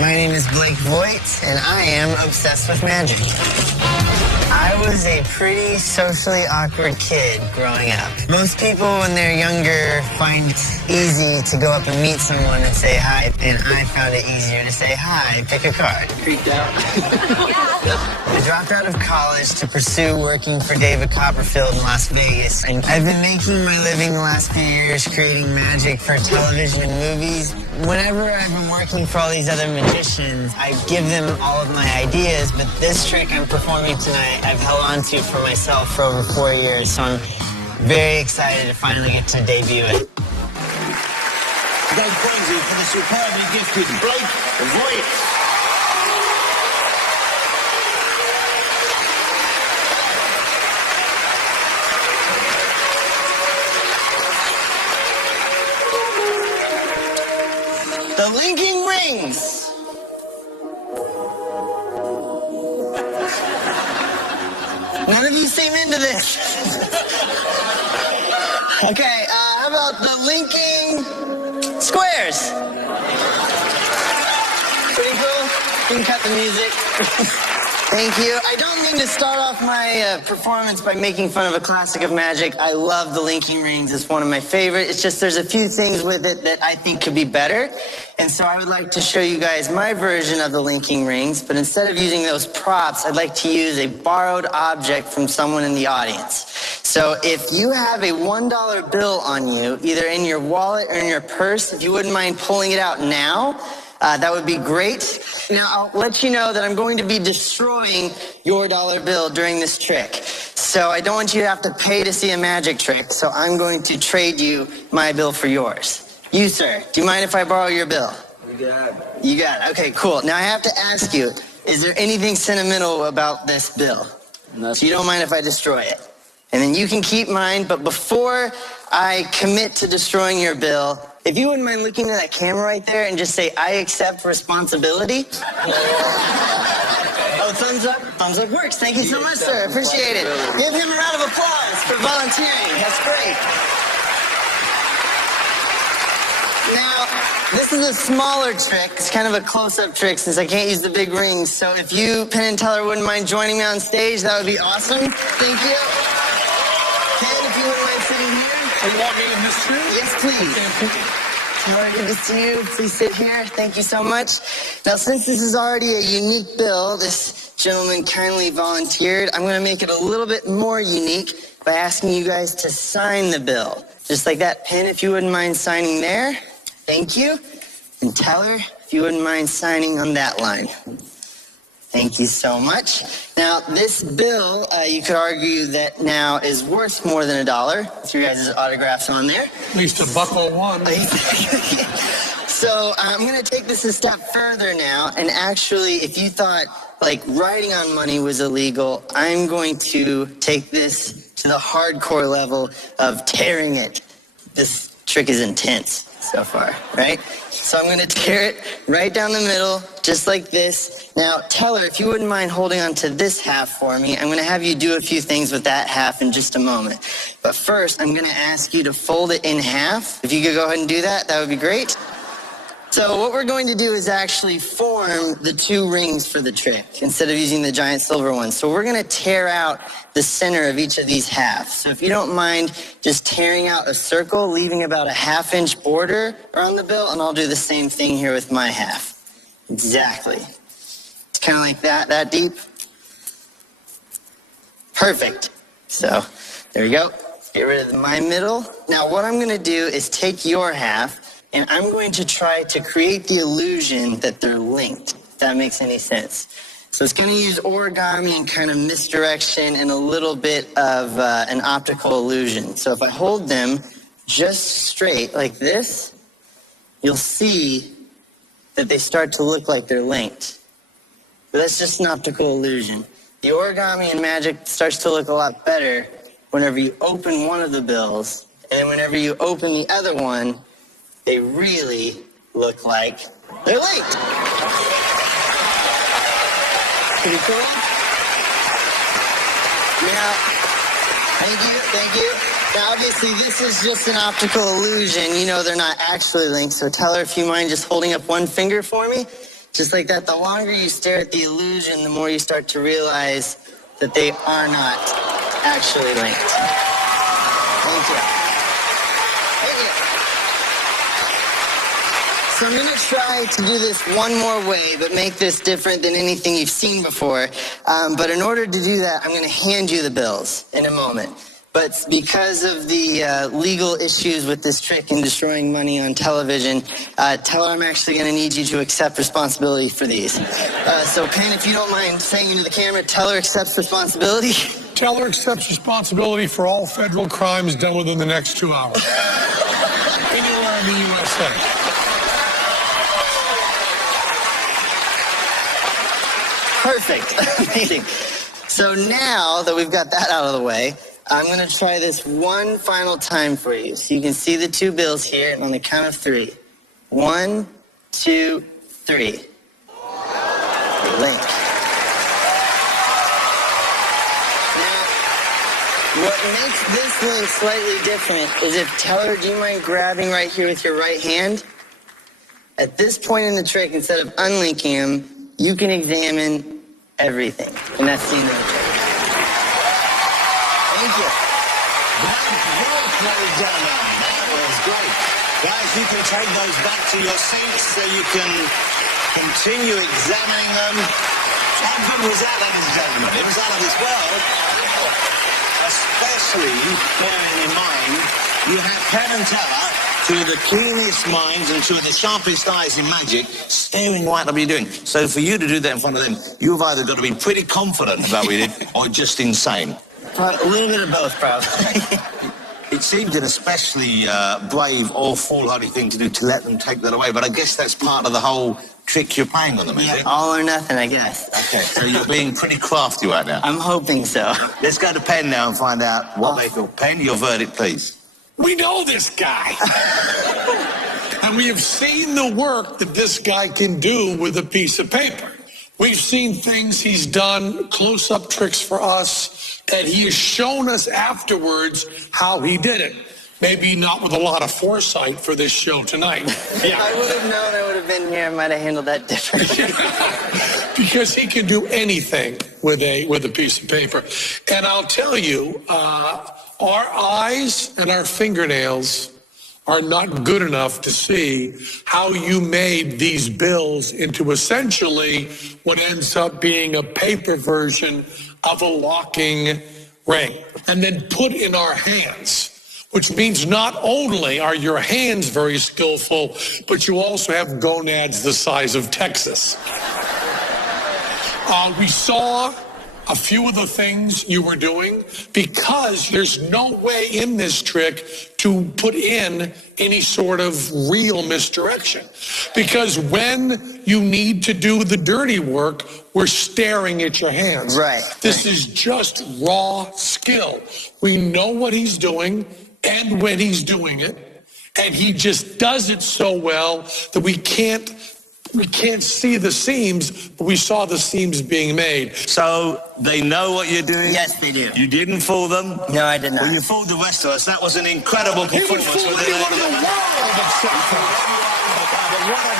My name is Vogt, and I am obsessed with magic. I was a pretty socially awkward kid growing up. Most people, when they're younger, find it easy to go up and meet someone and say hi, and I found it easier to say hi, pick a card. Freaked out. I dropped out of college to pursue working for David Copperfield in Las Vegas, and I've been making my living the last few years creating magic for television and movies. Whenever I've been working for all these other magicians, I give them all of my ideas, but this trick I'm performing tonight, I've held on to for myself for over 4 years, so I'm very excited to finally get to debut it. Go crazy for the superbly gifted Vogt. The linking rings. None of you seem into this. Okay, how about the linking squares? Pretty cool. You can cut the music. Thank you. I don't mean to start off my performance by making fun of a classic of magic. I love the linking rings. It's one of my favorites. It's just there's a few things with it that I think could be better. And so I would like to show you guys my version of the linking rings, but instead of using those props, I'd like to use a borrowed object from someone in the audience. So if you have a $1 bill on you, either in your wallet or in your purse, if you wouldn't mind pulling it out now, that would be great. Now, I'll let you know that I'm going to be destroying your dollar bill during this trick. So I don't want you to have to pay to see a magic trick, so I'm going to trade you my bill for yours. You, sir, do you mind if I borrow your bill? You got it. You got it. Okay, cool. Now I have to ask you, is there anything sentimental about this bill? No. So you don't mind if I destroy it? And then you can keep mine, but before I commit to destroying your bill, if you wouldn't mind looking at that camera right there and just say, I accept responsibility. Oh, thumbs up? Thumbs up works. Thank you so much, sir. Appreciate it. Give him a round of applause for volunteering. That's great. Now, this is a smaller trick. It's kind of a close-up trick since I can't use the big rings. So if you, Penn and Teller, wouldn't mind joining me on stage, that would be awesome. Thank you. Ken, if you wouldn't mind sitting here. You want me in this too? Yes, please. Teller, good to see you. Please sit here. Thank you so much. Now, since this is already a unique bill, this gentleman kindly volunteered, I'm going to make it a little bit more unique by asking you guys to sign the bill. Just like that. Penn, if you wouldn't mind signing there. Thank you. And Teller, if you wouldn't mind signing on that line. Thank you so much. Now, this bill, you could argue that now is worth more than $1 with your guys' autographs on there. At least $1.01. So I'm going to take this a step further now, and actually, if you thought, like, writing on money was illegal, I'm going to take this to the hardcore level of tearing it. This trick is intense so far, right? So I'm going to tear it right down the middle, just like this. Now, Teller, if you wouldn't mind holding on to this half for me, I'm going to have you do a few things with that half in just a moment. But first, I'm going to ask you to fold it in half. If you could go ahead and do that, that would be great. So what we're going to do is actually form the two rings for the trick instead of using the giant silver ones. So we're going to tear out the center of each of these halves. So if you don't mind just tearing out a circle, leaving about a ½ inch border around the bill, and I'll do the same thing here with my half. Exactly. It's kind of like that deep. Perfect. So there we go. Get rid of my middle. Now what I'm going to do is take your half, and I'm going to try to create the illusion that they're linked, if that makes any sense. So it's going to use origami and kind of misdirection and a little bit of an optical illusion. So if I hold them just straight like this, you'll see that they start to look like they're linked. But that's just an optical illusion. The origami in magic starts to look a lot better whenever you open one of the bills, and then whenever you open the other one, they really look like they're linked. Pretty cool? Now, thank you. Now, obviously, this is just an optical illusion. You know they're not actually linked. So, Teller, if you mind just holding up one finger for me, Just like that, the longer you stare at the illusion, the more you start to realize that they are not actually linked. Thank you. Thank you. So I'm going to try to do this one more way, but make this different than anything you've seen before. But in order to do that, I'm going to hand you the bills in a moment. But because of the legal issues with this trick and destroying money on television, Teller, I'm actually going to need you to accept responsibility for these. So, Penn, if you don't mind saying into the camera, Teller accepts responsibility. Teller accepts responsibility for all federal crimes done within the next 2 hours. Anywhere in the USA. Perfect. Amazing. So now that we've got that out of the way, I'm going to try this one final time for you. So you can see the two bills here, and on the count of 3. 1, 2, 3. Link. Now, what makes this link slightly different is if Teller, do you mind grabbing right here with your right hand? At this point in the trick, instead of unlinking him, you can examine everything. And that's the end of the trick. Thank you. Well played, gentlemen. That was great. Guys, you can take those back to your seats so you can continue examining them. How good was that, ladies and gentlemen? It was out of this world. Especially bearing in mind you have Penn and Teller, two of the keenest minds and two of the sharpest eyes in magic, staring right at what you're doing. So for you to do that in front of them, you've either got to be pretty confident about what you did or just insane. A little bit of both, probably. It seemed an especially brave or foolhardy thing to do to let them take that away, but I guess that's part of the whole trick you're playing on them, isn't it? All or nothing, I guess. Okay, so you're being pretty crafty right now. I'm hoping so. Let's go to Penn now and find out what they thought. Penn, your verdict, please. We know this guy. And we have seen the work that this guy can do with a piece of paper. We've seen things he's done, close-up tricks for us, and he has shown us afterwards how he did it. Maybe not with a lot of foresight for this show tonight. If I would have known I would have been here, I might have handled that differently. Because he can do anything with a piece of paper. And I'll tell you, our eyes and our fingernails are not good enough to see how you made these bills into essentially what ends up being a paper version of a locking ring, and then put in our hands, which means not only are your hands very skillful, but you also have gonads the size of Texas. We saw a few of the things you were doing because there's no way in this trick to put in any sort of real misdirection. Because when you need to do the dirty work, we're staring at your hands. Right. This is just raw skill. We know what he's doing and when he's doing it, and he just does it so well that we can't see the seams, but we saw the seams being made. So they know what you're doing? Yes, they do. You didn't fool them? No, I did not. Well, you fooled the rest of us. That was an incredible performance. He would fool anyone in the world except for us. But what a